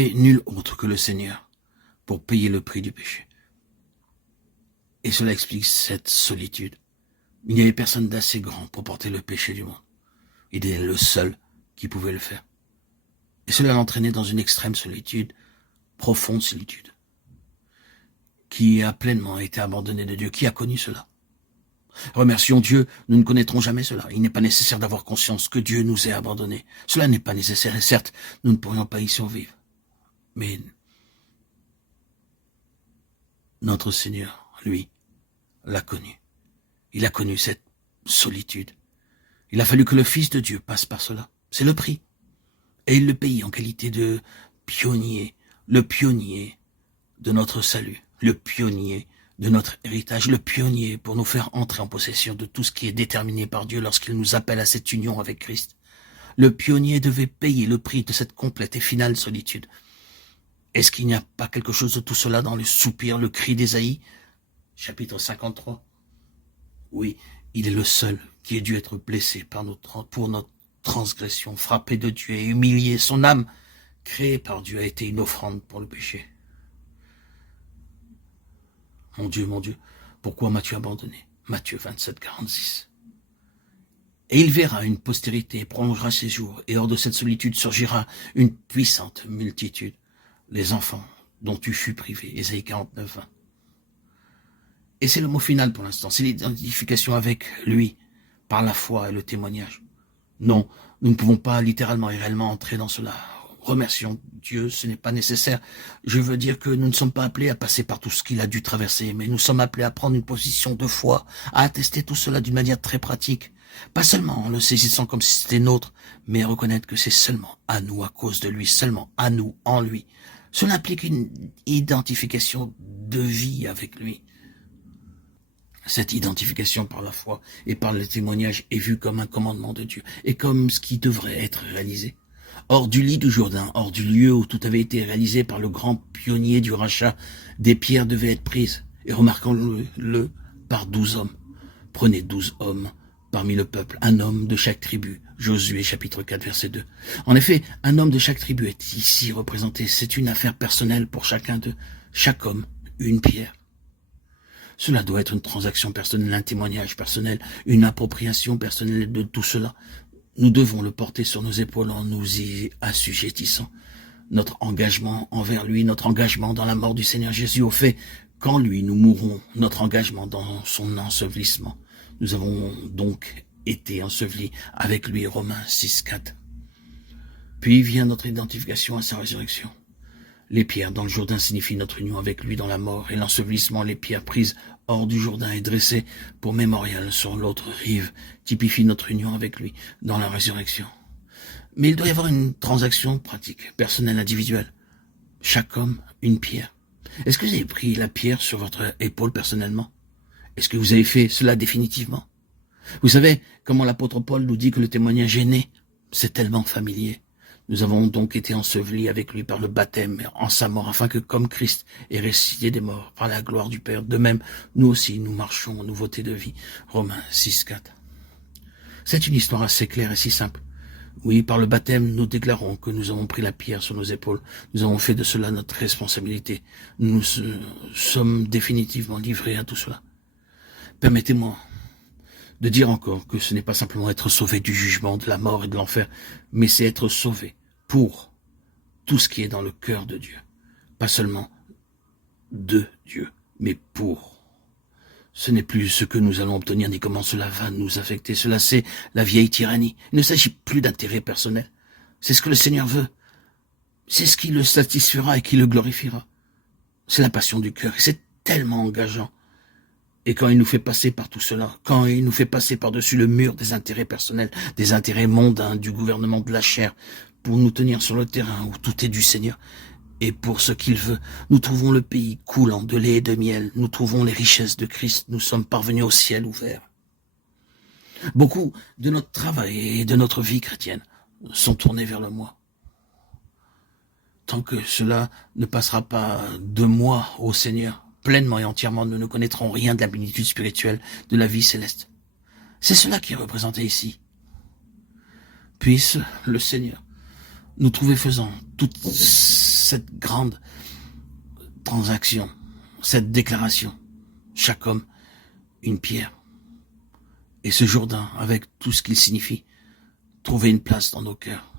avait nul autre que le Seigneur pour payer le prix du péché. Et cela explique cette solitude. Il n'y avait personne d'assez grand pour porter le péché du monde. Il était le seul qui pouvait le faire. Et cela l'entraînait dans une extrême solitude, profonde solitude, qui a pleinement été abandonné de Dieu. Qui a connu cela? Remercions Dieu, nous ne connaîtrons jamais cela. Il n'est pas nécessaire d'avoir conscience que Dieu nous ait abandonnés. Cela n'est pas nécessaire, et certes, nous ne pourrions pas y survivre. Mais notre Seigneur, lui, l'a connu. Il a connu cette solitude. Il a fallu que le Fils de Dieu passe par cela. C'est le prix. Et il le paye en qualité de pionnier, le pionnier de notre salut, le pionnier de notre héritage, le pionnier pour nous faire entrer en possession de tout ce qui est déterminé par Dieu lorsqu'il nous appelle à cette union avec Christ. Le pionnier devait payer le prix de cette complète et finale solitude. Est-ce qu'il n'y a pas quelque chose de tout cela dans le soupir, le cri d'Ésaïe, chapitre 53? Oui, il est le seul qui ait dû être blessé pour notre transgression, frappé de Dieu et humilié. Son âme, créée par Dieu, a été une offrande pour le péché. Mon Dieu, pourquoi m'as-tu abandonné? Matthieu 27, 46. Et il verra une postérité, prolongera ses jours, et hors de cette solitude surgira une puissante multitude, les enfants dont tu fus privé. Ésaïe 49, 20. Et c'est le mot final pour l'instant, c'est l'identification avec lui, par la foi et le témoignage. Non, nous ne pouvons pas littéralement et réellement entrer dans cela. Remercions Dieu, ce n'est pas nécessaire. Je veux dire que nous ne sommes pas appelés à passer par tout ce qu'il a dû traverser, mais nous sommes appelés à prendre une position de foi, à attester tout cela d'une manière très pratique. Pas seulement en le saisissant comme si c'était nôtre, mais à reconnaître que c'est seulement à nous, à cause de lui, seulement à nous, en lui. Cela implique une identification de vie avec lui. Cette identification par la foi et par le témoignage est vue comme un commandement de Dieu et comme ce qui devrait être réalisé. Hors du lit du Jourdain, hors du lieu où tout avait été réalisé par le grand pionnier du rachat, des pierres devaient être prises. Et remarquons-le par 12 hommes. Prenez 12 hommes parmi le peuple, un homme de chaque tribu. Josué chapitre 4 verset 2. En effet, un homme de chaque tribu est ici représenté. C'est une affaire personnelle pour chacun d'eux. Chaque homme, une pierre. Cela doit être une transaction personnelle, un témoignage personnel, une appropriation personnelle de tout cela. Nous devons le porter sur nos épaules en nous y assujettissant. Notre engagement envers lui, notre engagement dans la mort du Seigneur Jésus, au fait qu'en lui nous mourrons, notre engagement dans son ensevelissement. Nous avons donc été ensevelis avec lui, Romains 6, 4. Puis vient notre identification à sa résurrection. Les pierres dans le Jourdain signifient notre union avec lui dans la mort et l'ensevelissement, les pierres prises hors du Jourdain et dressées pour mémorial sur l'autre rive, typifient notre union avec lui dans la résurrection. Mais il doit y avoir une transaction pratique, personnelle, individuelle. Chaque homme, une pierre. Est-ce que vous avez pris la pierre sur votre épaule personnellement? Est-ce que vous avez fait cela définitivement? Vous savez comment l'apôtre Paul nous dit que le témoignage est né? C'est tellement familier. Nous avons donc été ensevelis avec lui par le baptême en sa mort, afin que, comme Christ est ressuscité des morts par la gloire du Père, de même, nous aussi, nous marchons en nouveauté de vie. Romains 6, 4. C'est une histoire assez claire et si simple. Oui, par le baptême, nous déclarons que nous avons pris la pierre sur nos épaules. Nous avons fait de cela notre responsabilité. Nous sommes définitivement livrés à tout cela. Permettez-moi de dire encore que ce n'est pas simplement être sauvé du jugement, de la mort et de l'enfer, mais c'est être sauvé pour tout ce qui est dans le cœur de Dieu. Pas seulement de Dieu, mais pour. Ce n'est plus ce que nous allons obtenir ni comment cela va nous affecter. Cela, c'est la vieille tyrannie. Il ne s'agit plus d'intérêt personnel. C'est ce que le Seigneur veut. C'est ce qui le satisfera et qui le glorifiera. C'est la passion du cœur et c'est tellement engageant. Et quand il nous fait passer par tout cela, quand il nous fait passer par-dessus le mur des intérêts personnels, des intérêts mondains, du gouvernement de la chair, pour nous tenir sur le terrain où tout est du Seigneur, et pour ce qu'il veut, nous trouvons le pays coulant de lait et de miel, nous trouvons les richesses de Christ, nous sommes parvenus au ciel ouvert. Beaucoup de notre travail et de notre vie chrétienne sont tournés vers le moi. Tant que cela ne passera pas de moi au Seigneur, pleinement et entièrement, nous ne connaîtrons rien de la plénitude spirituelle de la vie céleste. C'est cela qui est représenté ici. Puisse le Seigneur nous trouver faisant toutes cette grande transaction, cette déclaration. Chaque homme, une pierre. Et ce Jourdain, avec tout ce qu'il signifie, trouver une place dans nos cœurs.